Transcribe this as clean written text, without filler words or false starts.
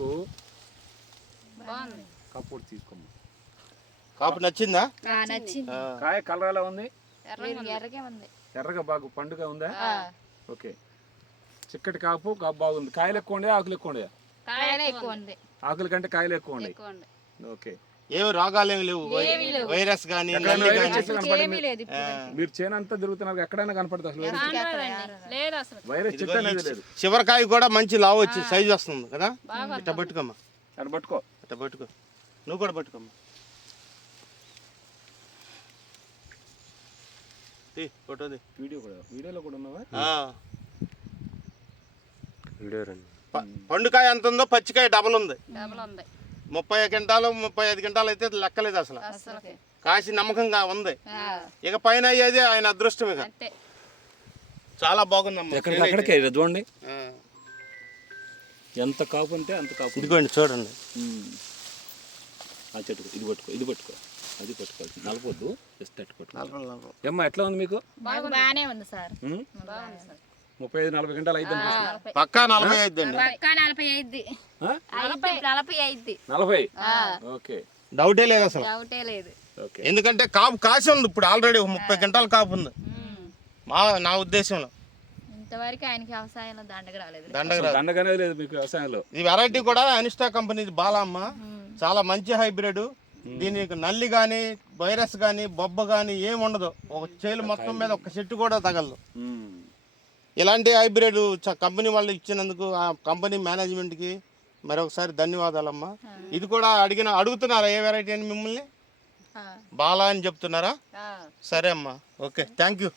మీకు బాగుంది. కాపు తీసుకోమ్మా. కాపు నచ్చిందా? నచ్చింది. కాయ కలర్ ఎలా ఉంది? ఎర్రగా ఉంది. ఎర్రగా బాగా పండుగ ఉందా? ఓకే. చిక్కటి కాపు బాగుంది. కాయలు ఎక్కువ ఉండే, ఆకులు ఎక్కువ ఉండే? కాయలు ఎక్కువ ఉంది. ఆకుల కంటే కాయలు ఎక్కువ ఉండే. ఓకే. ఏమి రోగాలు ఏమి లేవు, వైరస్ కానీ మీరు చేనంతా తిరుగుతున్నారు, ఎక్కడైనా కనపడుతుంది అసలు వైరస్ చెట్టు అనేది లేదు. చివరికాయ కూడా మంచి లావు వచ్చి సైజు వస్తుంది కదా. ఇట్లా పట్టుకోమ్మా, అది పట్టుకో, ఇట్లా పట్టుకో, నువ్వు కూడా పట్టుకోమ్మా. ఫోటోది వీడియోలో కూడా ఉన్నావా? పండుకాయ ఎంత ఉందో పచ్చికాయ డబల్ ఉంది. 30 క్వింటాలు 35 క్వింటాలు అయితే లెక్కలేదు అసలు. కాసి నమ్మకంగా ఉంది. ఇక పైన అయ్యేది ఆయన అదృష్టం. ఇక చాలా బాగుందమ్మా. అక్కడికే చూడండి ఎంత కాపు ఉంటే అంత కాపు. ఇదిగోండి చూడండి. ఆ చెట్టు ఇది పట్టుకో, ఇది పట్టుకో, అది పట్టుకోవాలి. నలపొద్దు, జస్ట్ అట్టు పట్టుకో. ఏమ్మా ఎట్లా ఉంది మీకు? బాగానే ఉంది సార్. 35-40 గంటలు అయితే పక్కా 40 అయిద్దండి. 40. ఓకే, డౌటే లేదు అసలు. ఓకే. ఎందుకంటే కాపు కాసి ఉంది ఇప్పుడు ఆల్రెడీ 30 క్వింటాల కాపు ఉంది నా ఉద్దేశంలో. ఇంతవరకు ఆయనకి వ్యవసాయంలో దండగ రాలేదు. దండగనే లేదు మీకు వ్యవసాయంలో. ఈ వెరైటీ కూడా అనిస్టా కంపెనీది బాలమ్మ, చాలా మంచి హైబ్రిడ్. దీనికి నల్లి కానీ వైరస్ కానీ బొబ్బ కానీ ఏమి ఉండదు. ఒక చేలు మొత్తం మీద ఒక చెట్టు కూడా తగలదు. ఇలాంటి హైబ్రిడ్ కంపెనీ వాళ్ళు ఇచ్చినందుకు ఆ కంపెనీ మేనేజ్మెంట్కి మరొకసారి ధన్యవాదాలమ్మా. ఇది కూడా అడుగుతున్నారా ఏ వెరైటీ అని మిమ్మల్ని? బాలా అని చెప్తున్నారా? సరే అమ్మా, ఓకే, థ్యాంక్ యూ.